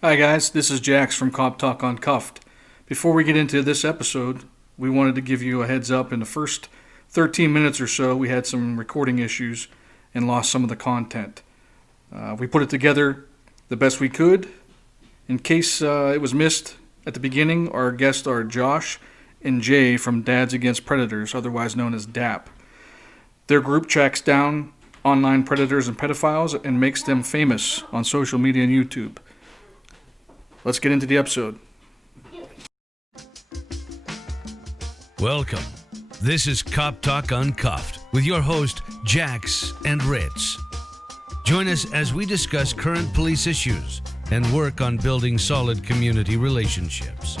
Hi guys, this is Jax from Cop Talk Uncuffed. Before we get into this episode, we wanted to give you a heads up. In the first 13 minutes or so, we had some recording issues and lost some of the content. We put it together the best we could. In case it was missed at the beginning, our guests are Josh and Jay from Dads Against Predators, otherwise known as DAP. Their group tracks down online predators and pedophiles and makes them famous on social media and YouTube. Let's get into the episode. Welcome. This is Cop Talk Uncuffed with your host, Jax and Ritz. Join us as we discuss current police issues and work on building solid community relationships.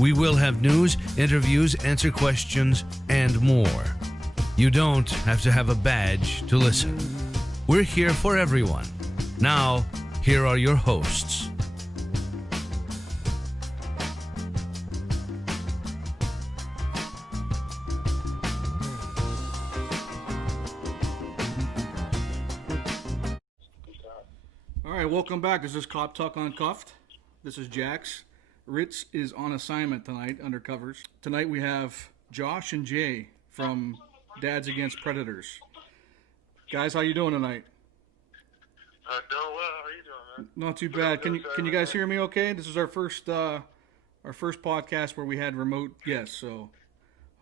We will have news, interviews, answer questions, and more. You don't have to have a badge to listen. We're here for everyone. Now, here are your hosts. All right, welcome back. This is Cop Talk Uncuffed. This is Jax. Ritz is on assignment tonight, undercovers. Tonight we have Josh and Jay from Dads Against Predators. Guys, how you doing tonight? Doing well. How you doing, man? Not too bad. Can you guys hear me okay? This is our first podcast where we had remote guests, so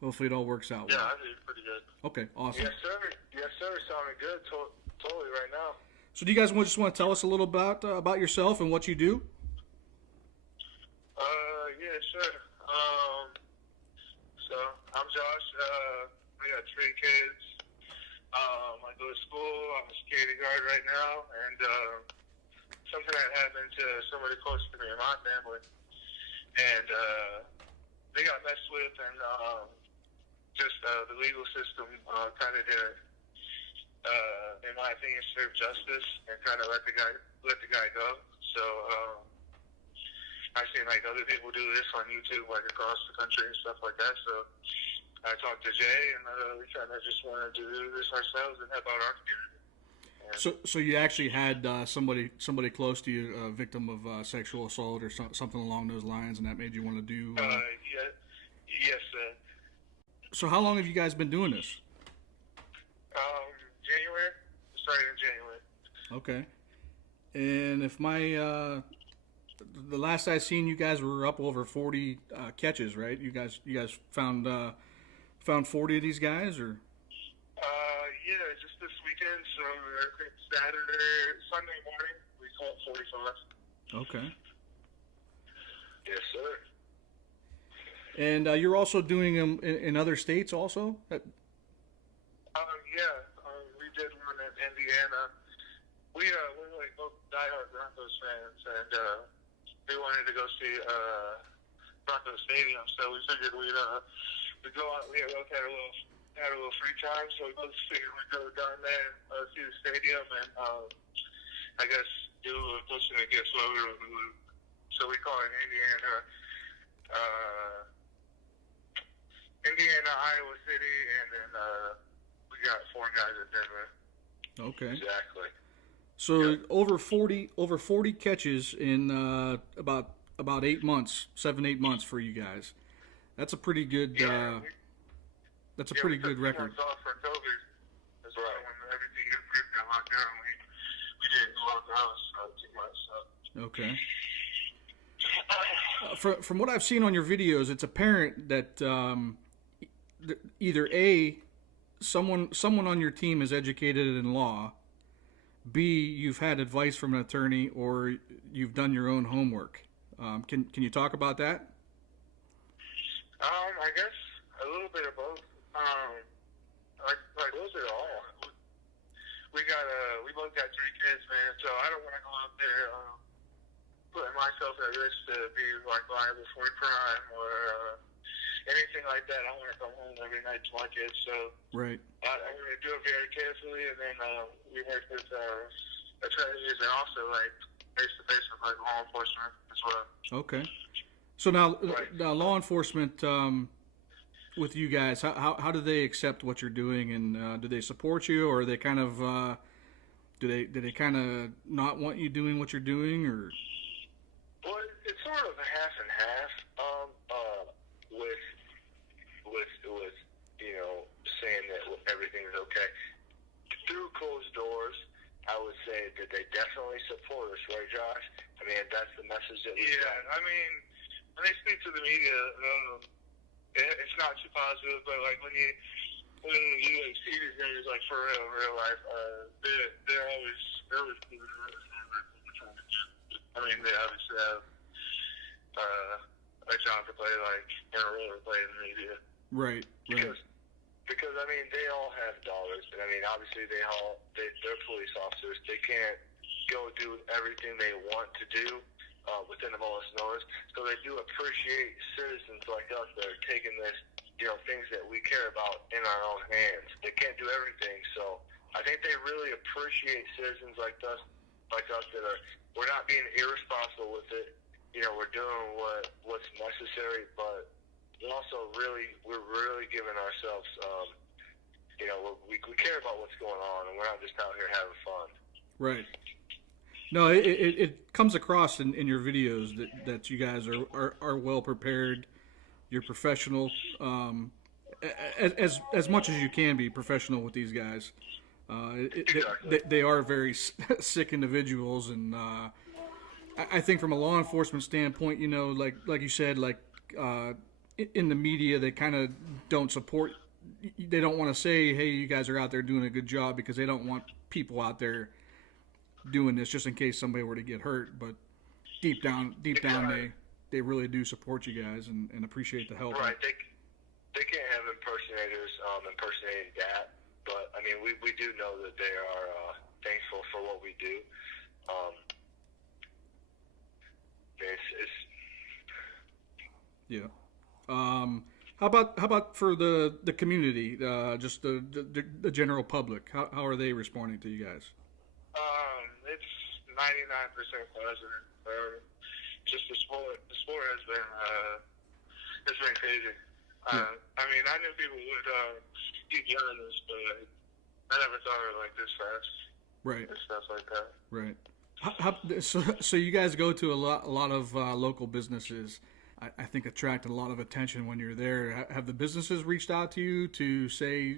hopefully it all works out Yeah, well. I hear you pretty good. Okay, awesome. Yes, sir. Yes, sir. Sounding good. Totally right now. So do you guys just want to tell us a little about yourself and what you do? Yeah, sure. So I'm Josh. I got 3 kids. I go to school. I'm a security guard right now, and something that happened to somebody close to me in my family, and they got messed with, and the legal system kind of did, in my opinion, serve justice and kind of let the guy go. So I've seen like other people do this on YouTube, like across the country and stuff like that. So I talked to Jay, and we kind of just wanted to do this ourselves and help out our community. And So you actually had somebody close to you, a victim of sexual assault or something along those lines, and that made you want to do. yeah, yes, sir. So how long have you guys been doing this? January. Started in January. Okay. And if the last I seen, you guys were up over 40 catches, right? You guys found 40 of these guys, or? Yeah, just this weekend. So I think Sunday morning, we caught 45. Okay. Yes, sir. And you're also doing them in other states, also. Yeah, we did one in Indiana. We're like both diehard Broncos fans, and we wanted to go see Broncos Stadium, so we figured we'd go out. We both had a little free time, so we both figured we'd go down there and see the stadium, and I guess do a little pushing against what we were doing. So we call it Indiana, Iowa City, and then we got 4 guys in Denver. Okay. Exactly. So Yep. over 40 catches in about 8 months, 7-8 months for you guys. That's a pretty good. That's a pretty good record. We took 2 months off for COVID as well. When everything got locked down, we didn't go out the house too much. So. Okay. From what I've seen on your videos, it's apparent that either someone on your team is educated in law, B, you've had advice from an attorney, or you've done your own homework. Can you talk about that? I guess a little bit of both. Like a little bit of all. We both got 3 kids, man. So I don't want to go out there putting myself at risk to be like liable for a crime or anything like that. I want to come home every night to my kids. So Right. I want to do it very carefully, and then we work with attorneys and also like face to face with like law enforcement as well. Okay. So now, Right. law enforcement with you guys, how do they accept what you're doing, and do they support you, or are they kind of do they kind of not want you doing what you're doing, or? sort of half and half. With saying that everything's okay through closed doors. I would say that they definitely support us, right, Josh? I mean, that's the message that we got. I mean, when they speak to the media, it's not too positive, but like when you see these guys like for real, in real life, they're always I mean, they obviously have a job to play, like in a role to play in the media. Right. Because I mean, they all have dollars, and I mean, obviously they're police officers. They can't go do everything they want to do within the most notice. So they do appreciate citizens like us that are taking this, things that we care about in our own hands. They can't do everything, so I think they really appreciate citizens like us that we're not being irresponsible with it. We're doing what's necessary, but we're really giving ourselves, we care about what's going on, and we're not just out here having fun. Right. No, it comes across in your videos that you guys are well prepared. You're professional, as much as you can be professional with these guys. Exactly. They are very sick individuals, and I think from a law enforcement standpoint, like you said, in the media, they kind of don't support. They don't want to say, "Hey, you guys are out there doing a good job," because they don't want people out there doing this just in case somebody were to get hurt. But deep down, they really do support you guys and appreciate the help. Right. They can't have impersonators impersonating DAP, but I mean, we do know that they are thankful for what we do. Yeah. How about for the community, just the general public? How are they responding to you guys? It's 99% positive. Just the sport has been it's been crazy. Yeah. I mean, I knew people would keep doing this, but I never thought of it like this fast. Right. And stuff like that. Right. So you guys go to a lot of local businesses. I think attract a lot of attention when you're there. Have the businesses reached out to you to say,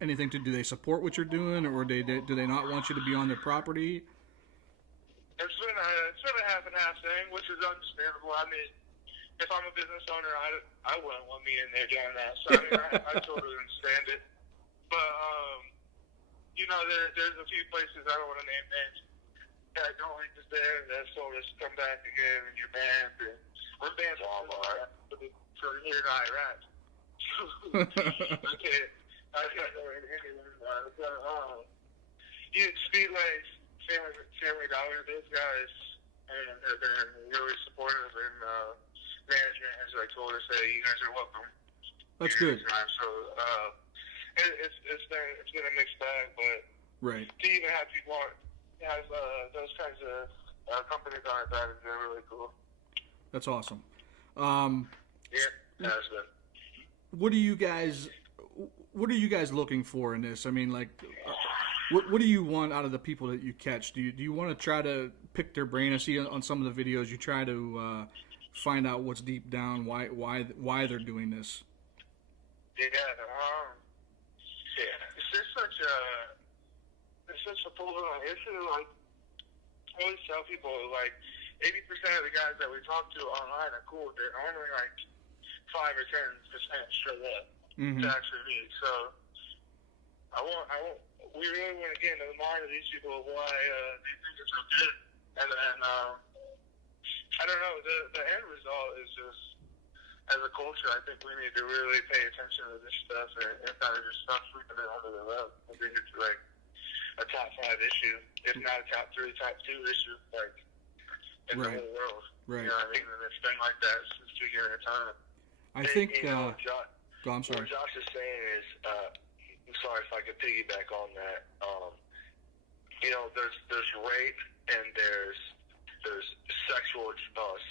anything do they support what you're doing, or do they not want you to be on their property? It's been a half and half thing, which is understandable. I mean, if I'm a business owner, I wouldn't want me in there doing that. So I mean, I totally understand it. But there's a few places, I don't want to name names, that don't like us there. That told us to come back again and you're banned. And we're banned Walmart for here in Iraq. Okay, I can't go in anywhere. Speedways, Family Dollar, those guys have been really supportive, and management has told us, "Hey, you guys are welcome." That's good. So it's been a mixed bag, but right. To even have people have those kinds of companies on our side has been really cool. That's awesome. Yeah, it has been. What are you guys looking for in this? I mean, what do you want out of the people that you catch? Do you want to try to pick their brain? I see on some of the videos you try to find out what's deep down, why they're doing this. Yeah, it's such a political issue. I always tell people 80% of the guys that we talk to online are cool. They're only 5 or 10% straight up to actually meet. So we really want to get into the mind of these people of why they think it's so good. And then I don't know. The end result is just, as a culture, I think we need to really pay attention to this stuff and kind of just stop sweeping it under the rug. I think it's a top 5 issue, if not a top 3, top 2 issue, in the whole world. Right. You know what I mean? And it's been like that since the beginning of time. I think. I'm sorry. What Josh is saying is, I'm sorry if I could piggyback on that. There's rape and there's sexual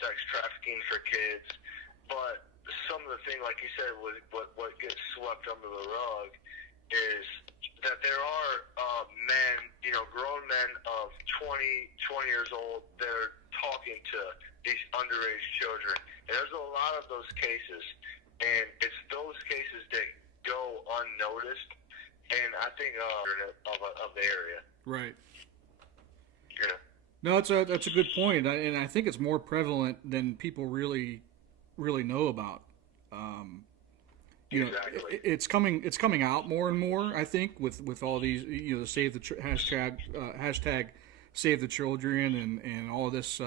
sex trafficking for kids, but some of the things, like you said, what gets swept under the rug is that there are men, grown men of 20 years old, that are talking to these underage children. And there's a lot of those cases, and it's those cases that go unnoticed. And I think of the area. Right. Yeah. No, that's a good point, and I think it's more prevalent than people really know about. Exactly. It's coming out more and more. I think with all these, the save the hashtag save the children and all this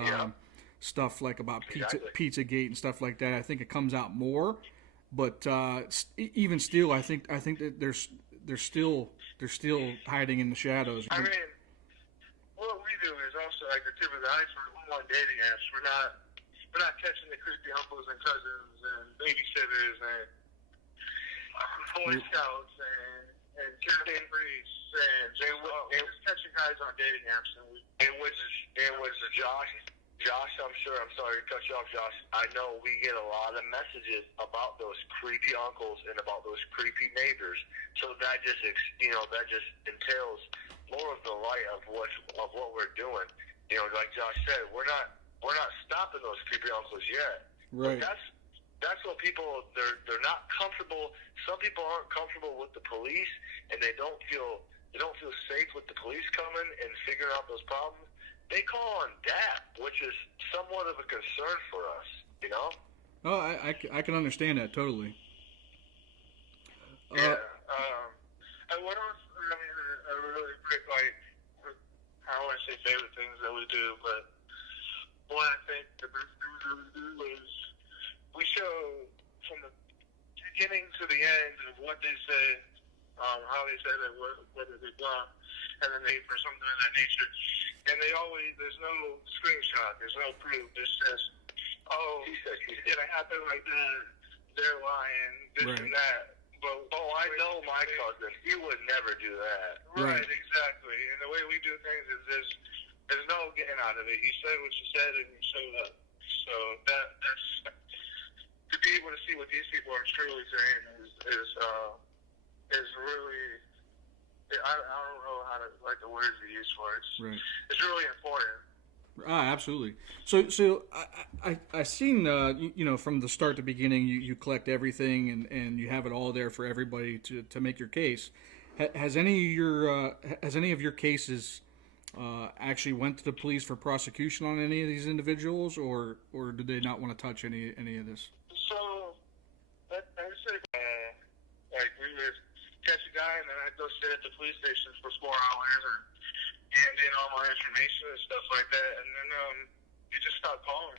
stuff like about Pizzagate and stuff like that. I think it comes out more, but even still, I think that they're still hiding in the shadows. I mean, what we do is also like the tip of the iceberg. We're on dating apps. We're not catching the creepy uncles and cousins and babysitters and Boy Scouts and campaign priests and we're just catching guys on dating apps. And which Josh, I'm sorry to cut you off, Josh. I know we get a lot of messages about those creepy uncles and about those creepy neighbors. So that just entails more of the light of what we're doing. Like Josh said, we're not stopping those creepy uncles yet. Right. But that's what people they're not comfortable. Some people aren't comfortable with the police, and they don't feel safe with the police coming and figuring out those problems. They call on DAP, which is somewhat of a concern for us, Oh, I can understand that totally. Yeah. And what else? I mean, a really quick, I don't want to say favorite things that we do, but one I think the best things that we do is we show from the beginning to the end of what they say, how they said it, whether they've done, and then they for something of that nature. And there's no screenshot, there's no proof. There's just, did it happen like that? They're lying, this and that. But I know my cousin. He would never do that. Right, exactly. And the way we do things is there's no getting out of it. You said what you said, and you showed up. So that's to be able to see what these people are truly saying is really. I don't know how to like the words you use for it. It's really important. Absolutely. So I seen from the start to beginning you collect everything and you have it all there for everybody to make your case. Has any of your cases actually went to the police for prosecution on any of these individuals, or did they not want to touch any of this? So I would say like we would catch a guy and then I'd go sit at the police station for 4 hours and hand in all my information and stuff like that, and then you just stop calling.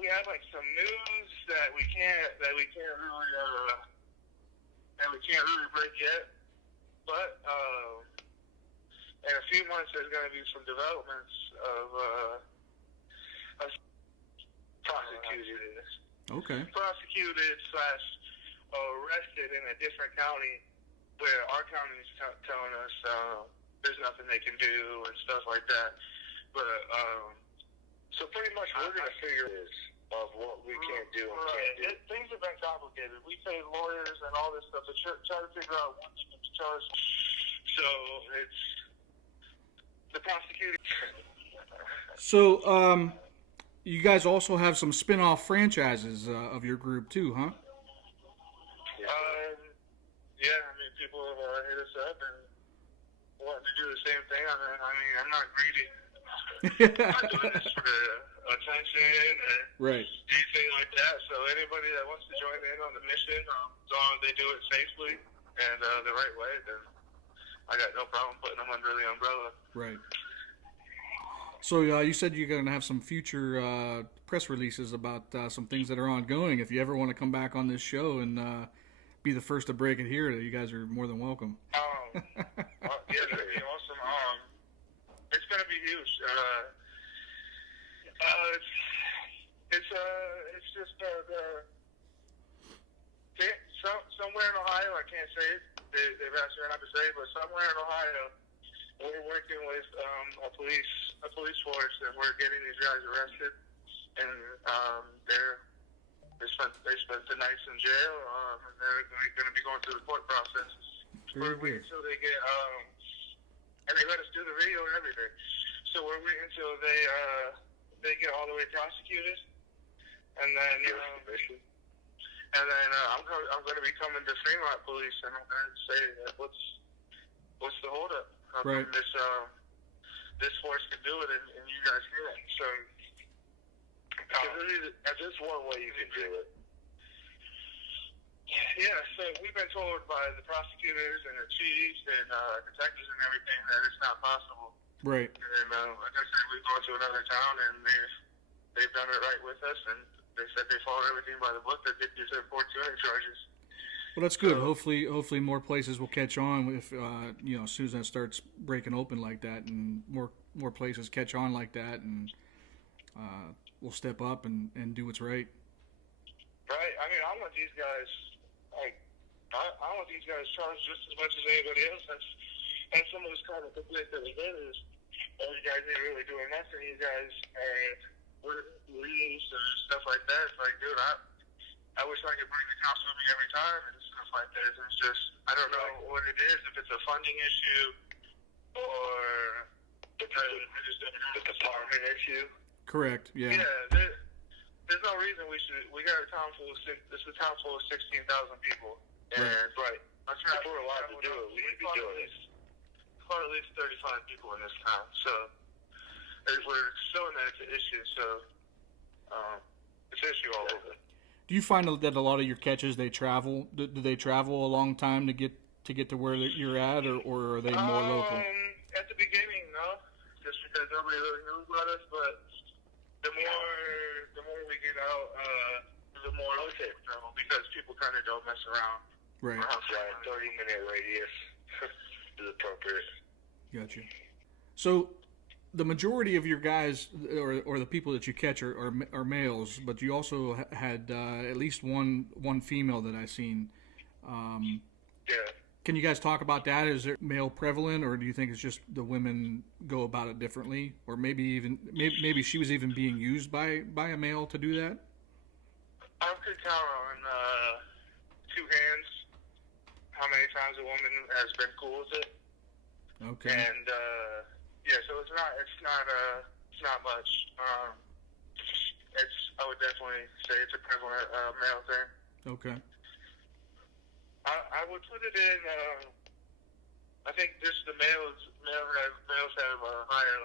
We have like some news that we can't really break yet, but in a few months there's going to be some developments of prosecuted / arrested in a different county, where our county is telling us there's nothing they can do and stuff like that. But so pretty much we're going to figure this of what we can't do and can't do. Things have been complicated. We pay lawyers and all this stuff to try to figure out what they can charge. So it's the prosecutor. So you guys also have some spin-off franchises of your group too, huh? Yeah, I mean, people have hit us up and wanting to do the same thing. I mean, I'm not greedy. I'm not doing this for attention or anything like that. So anybody that wants to join in on the mission, as long as they do it safely and the right way, then I got no problem putting them under the umbrella. Right. So you said you're going to have some future press releases about some things that are ongoing. If you ever want to come back on this show and be the first to break it here, you guys are more than welcome. Yeah, that'd be awesome. It's going to be huge. It's just somewhere in Ohio, I can't say it. They've asked me not to say it, but somewhere in Ohio, we're working with a police force, and we're getting these guys arrested, and they spent the nights in jail, and they're going to be going through the court process. We're waiting until they get, and they let us do the video and everything. So we're waiting until they get all the way prosecuted, and then I'm going to be coming to Fremont Police, and I'm going to say that what's the holdup? How Right. come this force can do it, and you guys can't? So there's one way you can do it. yeah, so we've been told by the prosecutors and the chiefs and detectives and everything that it's not possible. Right. And like I said, we've gone to another town, and they've done it right with us, and they said they followed everything by the book. That they did their 420 charges. Well, that's good. Hopefully, more places will catch on if as soon as that starts breaking open like that, and more places catch on like that, and we'll step up and do what's right. Right. I mean, I want these guys I want these guys charged just as much as anybody else. And some of this kind of complaint that we get is, you guys ain't really doing nothing. You guys are police and stuff like that. It's like, dude, I wish I could bring the cops with me every time and stuff like that. It's just, I don't know what it is, if it's a funding issue or the department issue. Correct. Yeah. Yeah. There's no reason we got a town full of 16,000 people. And Right. that's right. If we're allowed to do it, we need to be doing this. Caught at least 35 people in this town. So we're showing that it's an issue. So it's an issue all over. Do you find that a lot of your catches they travel? Do they travel a long time to get to where you're at, or are they more local? At the beginning, no, just because nobody really knew about us. But the more we get out, the more we travel, because people kind of don't mess around. Right. 30-minute radius is appropriate. Gotcha. So, the majority of your guys, or the people that you catch, are males, but you also had at least one female that I've seen. Yeah. Can you guys talk about that? Is it male prevalent, or do you think it's just the women go about it differently, or maybe she was even being used by a male to do that? I could count on two hands how many times a woman has been cool with it. Okay. And so it's not much. I would definitely say it's a prevalent male thing. Okay. I would put it in. I think just the males have a higher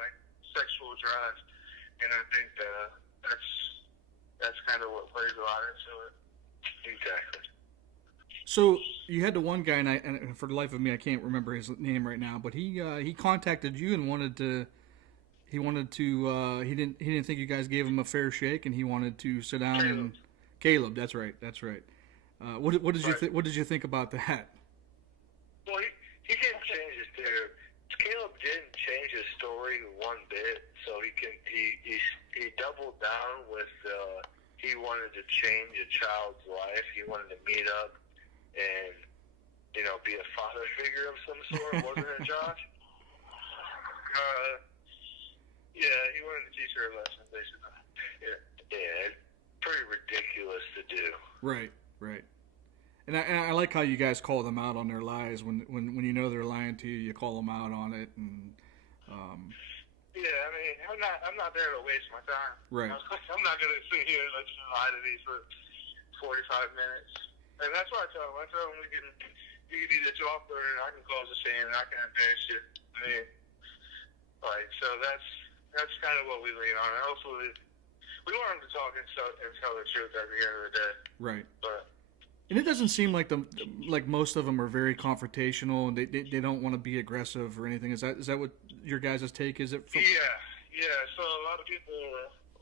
sexual drive, and I think that's kind of what plays a lot into it. Exactly. So you had the one guy, and for the life of me, I can't remember his name right now. But he contacted you and he didn't think you guys gave him a fair shake, and he wanted to sit down. Caleb. And Caleb, that's right. What did you think about that? Well, he didn't change his theory. Caleb didn't change his story one bit, so he doubled down with he wanted to change a child's life. He wanted to meet up and be a father figure of some sort, wasn't it, Josh? Yeah, he wanted to teach her a lesson, basically. Yeah, pretty ridiculous to do. Right. And I like how you guys call them out on their lies when you know they're lying to you. You call them out on it, and yeah, I mean, I'm not there to waste my time. Right. I'm not going to sit here and let you lie to me for 45 minutes. And that's what I tell them. I tell them you can either talk or I can cause a scene and I can embarrass you. I mean, so that's kind of what we lean on. And hopefully, we want them to talk and tell the truth at the end of the day. Right. But. And it doesn't seem like most of them are very confrontational, and they don't want to be aggressive or anything. Is that what your guys' take is? It? Yeah. So a lot of people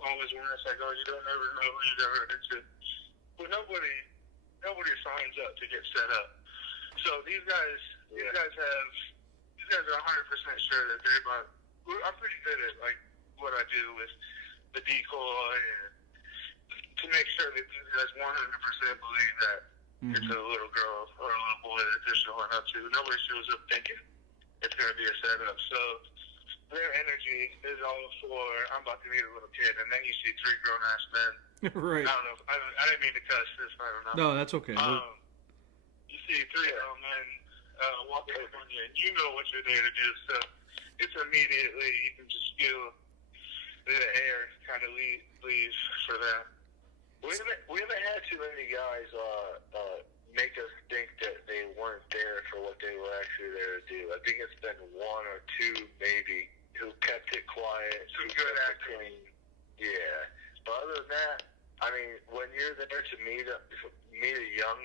always warn us like, "Oh, you don't ever know who you're going to run into." Well, nobody signs up to get set up. So these guys are 100% sure that they're about. I'm pretty good at what I do with the decoy and to make sure that these guys 100% believe that it's a little girl or a little boy that they're showing up to. Nobody shows up thinking it's going to be a setup. So their energy is all for, I'm about to meet a little kid, and then you see three grown-ass men. Right. I don't know. I didn't mean to cuss this. I don't know. No, that's okay. You see three grown men walking up on you, and you know what you're there to do. So it's immediately you can just feel the air kind of leave for them. We haven't had too many guys make us think that they weren't there for what they were actually there to do. I think it's been one or two maybe who kept it quiet. Some good acting. Yeah. But other than that, I mean, when you're there to meet a young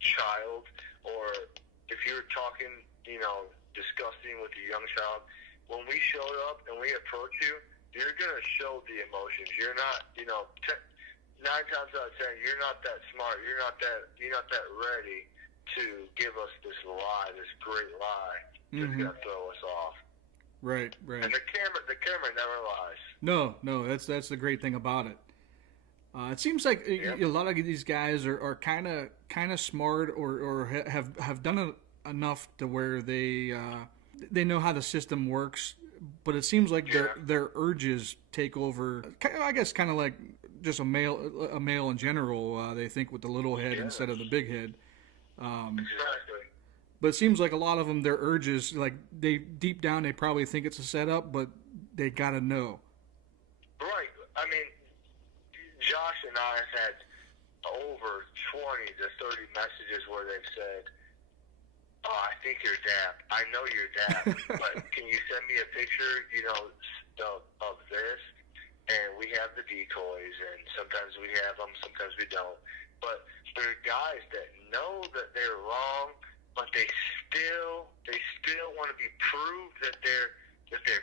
child, or if you're talking, discussing with a young child, when we showed up and we approach you, you're gonna show the emotions. You're not, 9 times out of 10, you're not that smart. You're not that ready to give us this lie, this great lie that's gonna throw us off. Right. And the camera never lies. No, that's the great thing about it. It seems like a lot of these guys are kind of smart or have done enough to where they know how the system works, but it seems like their urges take over. I guess kind of like just a male in general. They think with the little head instead of the big head. Exactly. But it seems like a lot of them, their urges, like they deep down, they probably think it's a setup, but they gotta know. Right. I mean, Josh and I have had over 20 to 30 messages where they've said, "Oh, I think you're DAP. I know you're DAP, but can you send me a picture, of this?" And we have the decoys, and sometimes we have them, sometimes we don't. But there are guys that know that they're wrong, but they still want to be proved that they're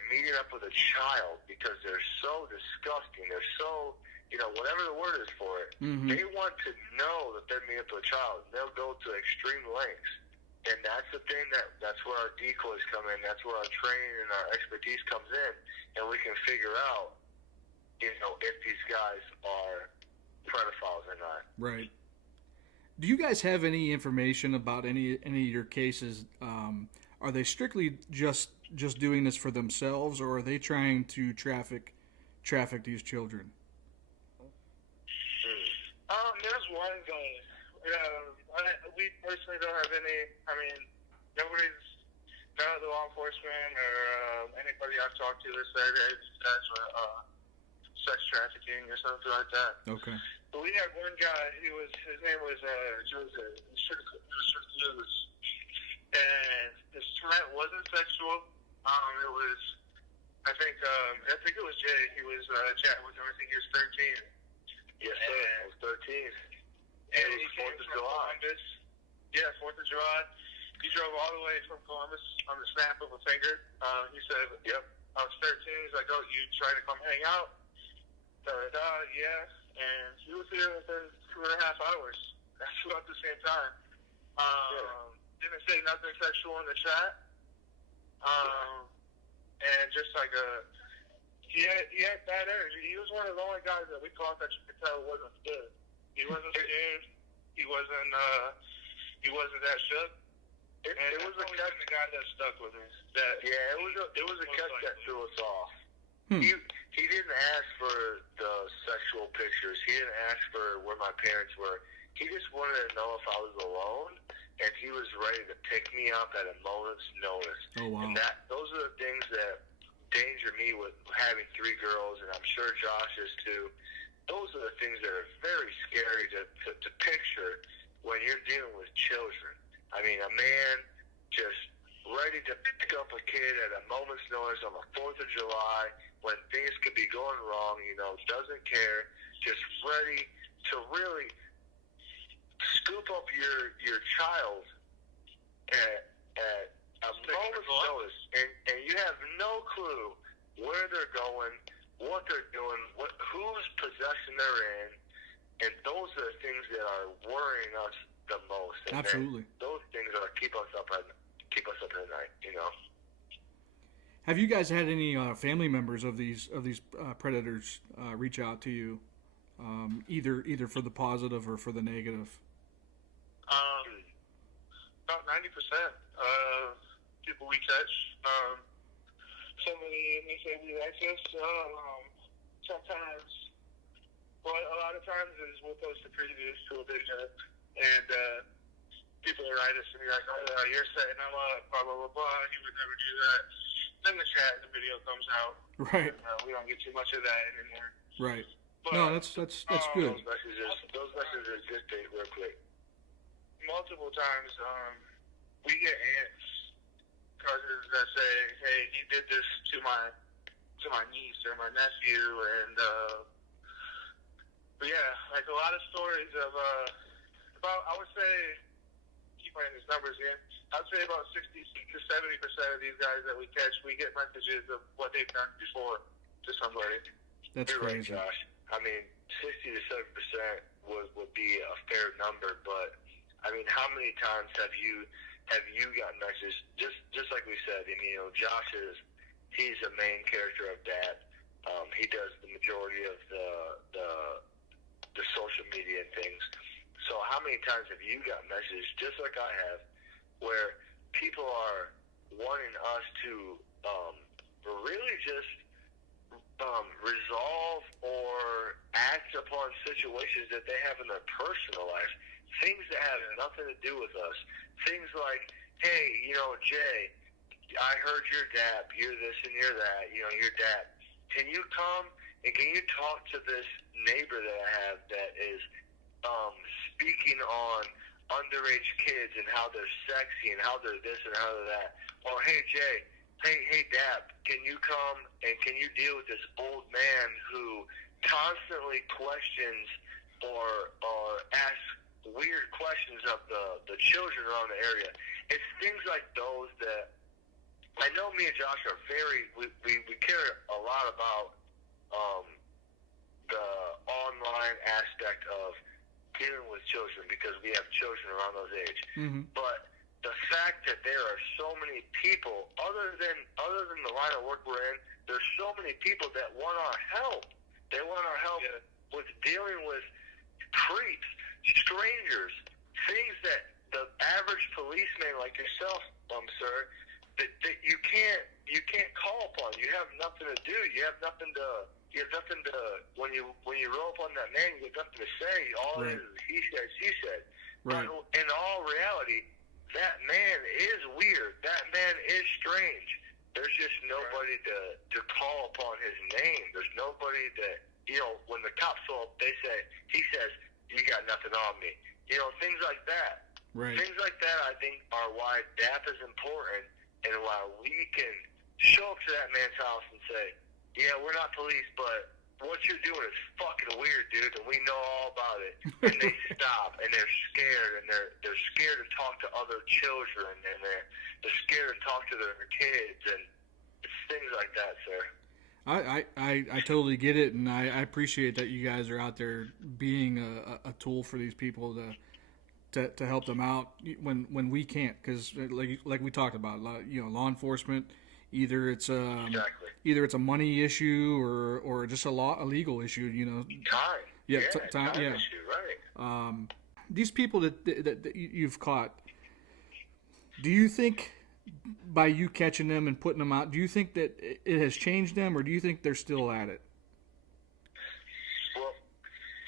meeting up with a child because they're so disgusting. They're so, whatever the word is for it. Mm-hmm. They want to know that they're meeting up with a child. They'll go to extreme lengths. And that's the thing that's where our decoys come in. That's where our training and our expertise comes in. And we can figure out, if these guys are pedophiles or not. Right. Do you guys have any information about any of your cases? Are they strictly just doing this for themselves, or are they trying to traffic these children? There's one guy. We personally don't have any. I mean, none of the law enforcement or anybody I've talked to that said hey, these guys were sex trafficking or something like that. Okay. But we had one guy. His name was Joseph. He was Lewis, and his threat wasn't sexual. It was, I think it was Jay. He was chatting with him. I think he was 13. Yes, sir. I was 13. And he came from Columbus. Yeah, 4th of July. He drove all the way from Columbus on the snap of a finger. He said, "Yep, I was 13." He's like, "Oh, you trying to come hang out?" Yeah. And he was here within 2.5 hours. That's about the same time. Didn't say nothing sexual in the chat. And just like he had bad energy. He was one of the only guys that we caught that you could tell wasn't scared. He wasn't scared. He wasn't that shook. It was the guy that stuck with me. It was a catch that threw us off. He didn't ask for the sexual pictures. He didn't ask for where my parents were. He just wanted to know if I was alone, and he was ready to pick me up at a moment's notice. Oh, wow. And those are the things that danger me with having 3 girls, and I'm sure Josh is too. Those are the things that are very scary to picture when you're dealing with children. I mean, a man just ready to pick up a kid at a moment's notice on the 4th of July when things could be going wrong, doesn't care, just ready to really scoop up your child at a moment's notice. And you have no clue where they're going, what they're doing, whose possession they're in, and those are the things that are worrying us the most. And Absolutely. Those things are keep us up at night, Have you guys had any family members of these predators reach out to you, either for the positive or for the negative? About 90% people we catch. Somebody may say we like this. Sometimes, well, a lot of times is we'll post a preview to a video, and people will write us and be like, "Oh, you're setting them up, blah blah blah blah. You would never do that." then the chat and the video comes out. Right. We don't get too much of that anymore. Right. But, No, that's good. those messages dictate real quick. Multiple times, we get aunts, cousins that say, "Hey, he did this to my niece or my nephew," and but yeah, like a lot of stories of about, I would say, keep running these numbers again. I'd say about 60 to 70% of these guys that we catch, we get messages of what they've done before to somebody. That's You're crazy. right, Josh. I mean, 60 to 70% would be a fair number, but I mean, how many times have you gotten messages? Just like we said, I mean, Josh he's the main character of DAP. He does the majority of the social media and things. So how many times have you got messages, just like I have, where people are wanting us to really just resolve or act upon situations that they have in their personal life, things that have nothing to do with us. Things like, hey, Jay, I heard you're DAP, you're this and you're that, you're DAP. Can you come and can you talk to this neighbor that I have that is speaking on underage kids and how they're sexy and how they're this and how they're that? Or, hey, Jay, hey, DAP, can you come and can you deal with this old man who constantly questions or asks weird questions of the children around the area? It's things like those that I know me and Josh are we care a lot about the online aspect of dealing with children because we have children around those age. Mm-hmm. But the fact that there are so many people, other than the line of work we're in, there's so many people that want our help. They want our help with dealing with creeps, strangers, things that the average policeman like yourself, sir, that you can't call upon. You have nothing to do. You have nothing to. When you roll up on that man, you have nothing to say. All it is he said, she said. Right. But in all reality, that man is weird. That man is strange. There's just nobody to call upon his name. There's nobody that, when the cops show up, he says, you got nothing on me. Things like that. Right. Things like that, I think, are why DAP is important and why we can show up to that man's house and say, yeah, we're not police, but what you're doing is fucking weird, dude, and we know all about it. And they stop, and they're scared, and they're scared to talk to other children, and they're scared to talk to their kids, and it's things like that, sir. I totally get it, and I appreciate that you guys are out there being a tool for these people to help them out when we can't, because like we talked about, law enforcement, either it's a money issue or just a legal issue, Time. Time issue, right. These people that you've caught, do you think by you catching them and putting them out, do you think that it has changed them, or do you think they're still at it? Well,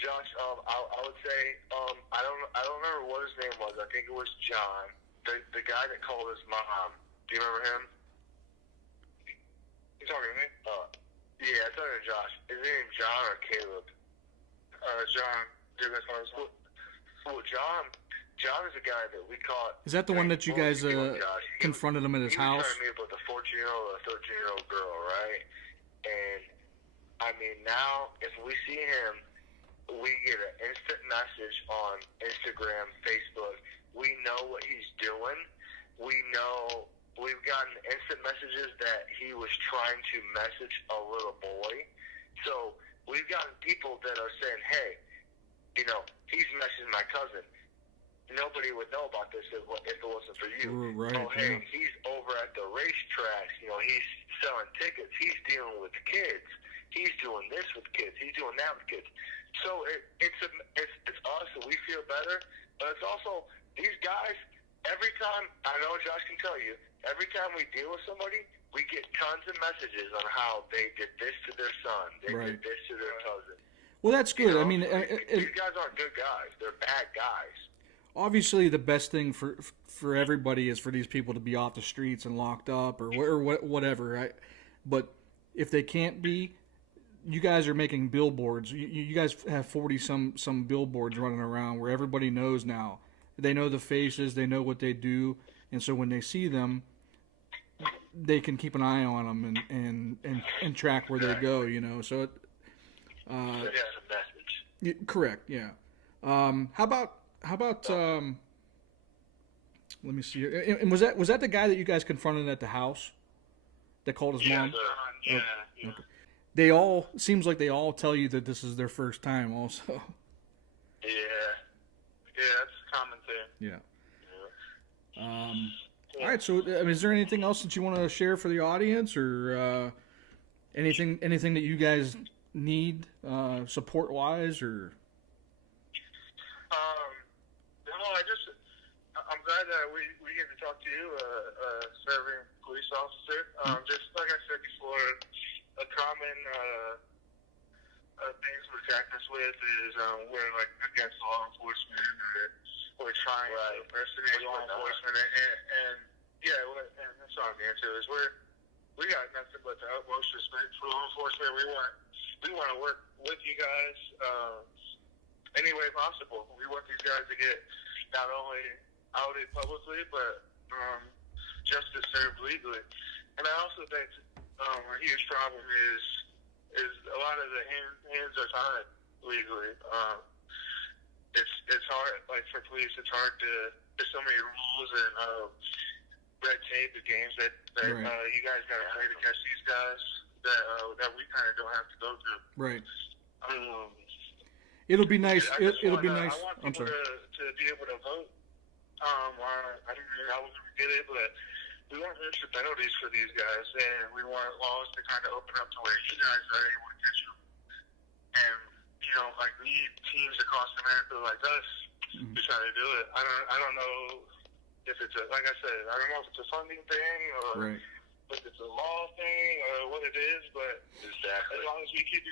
Josh, I would say I don't remember what his name was. I think it was John, the guy that called his mom. Do you remember him? You talking to me? Yeah, it's talking to Josh. Is his name John or Caleb? John. Dude, that's what I was talking. Well, John is a guy that we caught. Is that the one that you guys confronted him at his house? He was trying to meet up with a 14-year-old or a 13-year-old girl, right? And, I mean, now, if we see him, we get an instant message on Instagram, Facebook. We know what he's doing. We know we've gotten instant messages that he was trying to message a little boy. So we've gotten people that are saying, hey, he's messaging my cousin. Nobody would know about this if it wasn't for you. Right, oh, hey, he's over at the racetracks. He's selling tickets. He's dealing with kids. He's doing this with kids. He's doing that with kids. So it's us, and we feel better. But it's also these guys. Every time, I know Josh can tell you, every time we deal with somebody, we get tons of messages on how they did this to their son. They did this to their cousin. Well, that's good. These guys aren't good guys. They're bad guys. obviously the best thing for everybody is for these people to be off the streets and locked up or whatever, right? But if they can't be, you guys are making billboards. You guys have 40 some billboards running around where everybody knows now. They know the faces, they know what they do, and so when they see them, they can keep an eye on them and track where they go. You know, so That's a message. correct, yeah. How about let me see here. And was that the guy that you guys confronted at the house that called his mom? Yeah. Okay. They all seems like they all tell you that this is their first time also. Yeah, that's a common thing. Yeah. All right. So, is there anything else that you want to share for the audience, or anything that you guys need support wise, or? No, I'm glad that we get to talk to you, serving police officer. Just like I said before, a common things we practice with is we're like against law enforcement, or we're trying to impersonate law enforcement, and that's all I'm getting to is we got nothing but the utmost respect for law enforcement. We want to work with you guys any way possible. We want these guys to get not only outed publicly, but justice served legally. And I also think a huge problem is a lot of the hands are tied legally. It's hard, like for police, it's hard there's so many rules and red tape, the games that Right. You guys got to play to catch these guys that we kind of don't have to go through. Right. It'll be nice. It'll be nice. I want I'm people sorry. to be able to vote. I wasn't get it, but we want extra penalties for these guys, and we want laws to kind of open up to where you guys are able to catch them. And like we need teams across America like us to try to do it. I don't know if it's like I said, I don't know if it's a funding thing or Right. if it's a law thing or what it is, but as long as we keep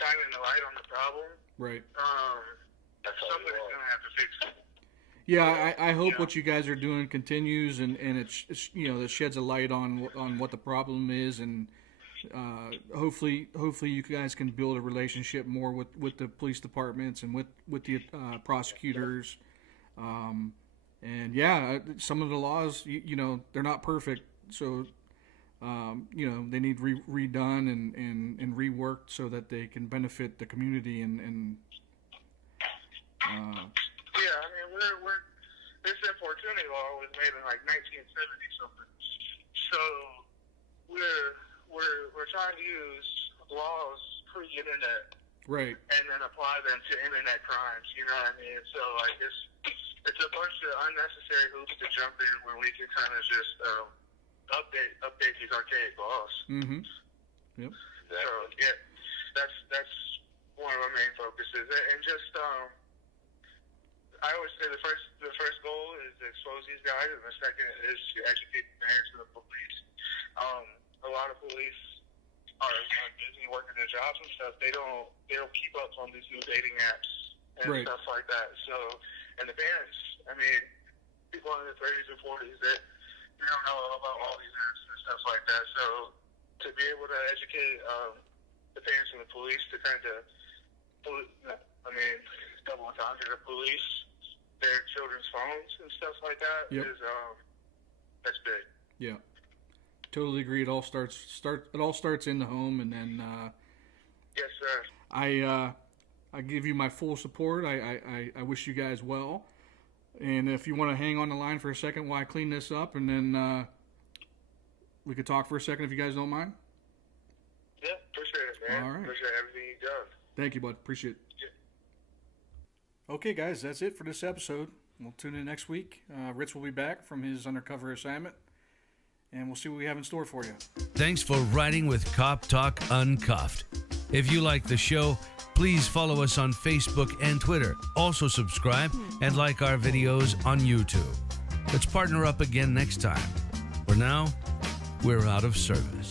shining the light on the problem, Right. somebody's going to have to fix it. Yeah, I hope what you guys are doing continues, and it's that sheds a light on what the problem is, and hopefully you guys can build a relationship more with the police departments and with the prosecutors. And some of the laws, they're not perfect, so they need redone and reworked so that they can benefit the community and. Yeah, I mean, we're this importunity law was made in like 1970 something. So we're trying to use laws pre-internet, Right. and then apply them to internet crimes. You know what I mean? So like it's a bunch of unnecessary hoops to jump in when we can kind of just update these archaic laws. Mm-hmm. Yep. So that's one of our main focuses, and just I always say the first goal is to expose these guys, and the second is to educate the parents and the police. A lot of police are busy working their jobs and stuff. They don't keep up on these new dating apps and Right. stuff like that. So, and the parents, I mean, people in their 30s and 40s that they don't know about all these apps and stuff like that. So, to be able to educate the parents and the police to kind of, double entendre the police, their children's phones and stuff like that is that's big. Yeah. Totally agree. It all starts in the home, and then Yes, sir. I give you my full support. I wish you guys well. And if you want to hang on the line for a second while I clean this up, and then we could talk for a second if you guys don't mind. Yeah, appreciate it, man. All right. Appreciate everything you've done. Thank you, bud. Appreciate it. Yeah. Okay, guys, that's it for this episode. We'll tune in next week. Ritz will be back from his undercover assignment, and we'll see what we have in store for you. Thanks for riding with Cop Talk Uncuffed. If you like the show, please follow us on Facebook and Twitter. Also subscribe and like our videos on YouTube. Let's partner up again next time. For now, we're out of service.